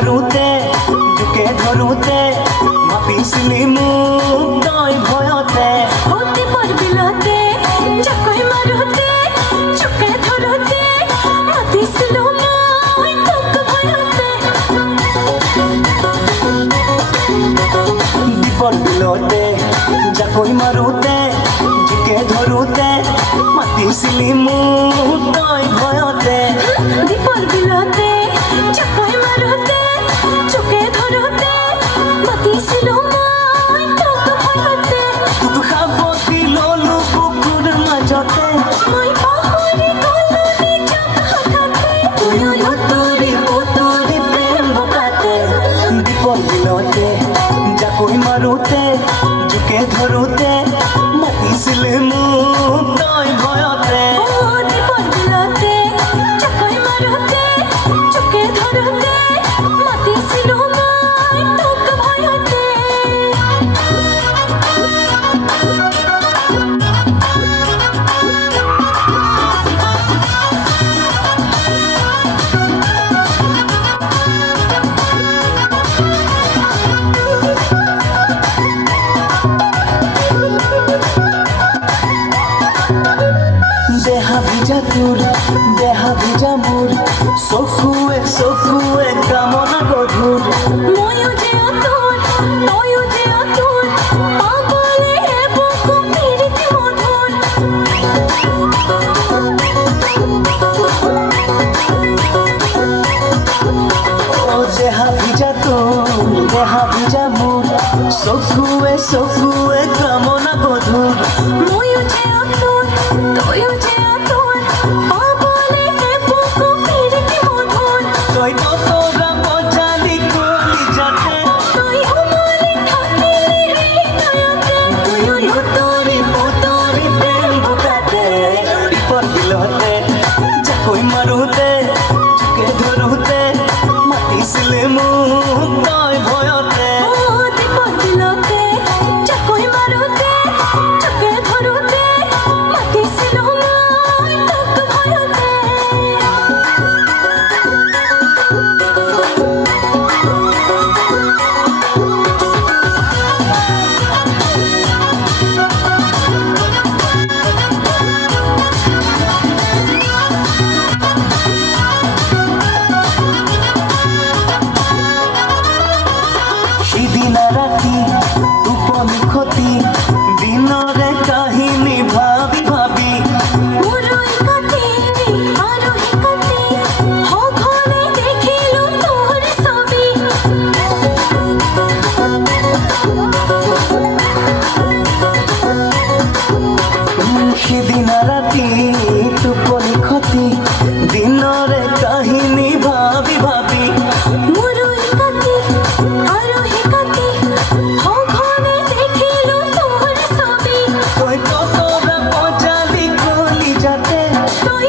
মাৰোতে জোকে ধৰোতে মাতিছিলি মোক তই ভয়তে দীপৰ বিলতে জাকৈ মাৰোতে জোকে ধৰোতে মাতিছিলো মই তোক ভয়তে দীপৰ বিলতে জাকৈ মাৰোতে জোকে ধৰোতে মাতিছিলি মোক তই ভয়তে দীপৰ বিলতে জাকৈ মাৰোতে জোকে ধৰোতে মাতিছিলো মই তোক ভয়তে তোক সাৱটি ললো বুকুৰ মাজতে মই পাহৰি গলো নিজক হঠাতে তয়ো লুতুৰি পুতুৰি প্ৰেম বোকাতে দীপৰ বিলতে জাকৈ মাৰোতে জোকে ধৰোতে মাতিছিলে মোক তই ভয়তে দীপৰ বিলতে জাকৈ মাৰোতে জোকে ধৰোতে মাতিছিলো মই তোক ভয়তে দেহা ভিজা তোৰ দেহা ভিজা মোৰ চকুৱে চকুৱে কামনা গধুৰ ময়ো যে তোৰ তয়ো যে তোৰ পাগলে বুকু পিৰিতি মধুৰ ও দেহা ভিজা তোৰ দেহা ভিজা মোৰ চকুৱে চকুৱে কামনা গধুৰ ময়ো যে তোৰ তয়ো যে তোৰ পাগলে বুকু পিৰিতি মধুৰ তই কতৰা বজালি কলি যাতে তই উমলি থাকিলি হৃদয়তে তয়ো লুতুৰি পুতুৰি প্ৰেম বোকাতে দীপৰ বিলতে জাকৈ মাৰোতে জোকে ধৰোতে মাতিছিলে মোক তই ভয়তে দীপৰ বিলতে জাকৈ মাৰোতে জোকে ধৰোতে মাতিছিলো মই তোক ভয়তে সিদিনা ৰাতি টোপনি খতি দিনৰে কাহিনী ভাবি ভাবি মুৰুই কাটি আৰু হিকাটি সঘনে দেখিলো তোৰ ছবি সিদিনা ৰাতি টোপনি খতি দিনৰে কাহিনী ভাবি ভাবি মুৰুই কাটি আৰু হিকাটি সঘনে দেখিলো তোৰ ছবি তই কতৰা বজালি কলি যাতে তই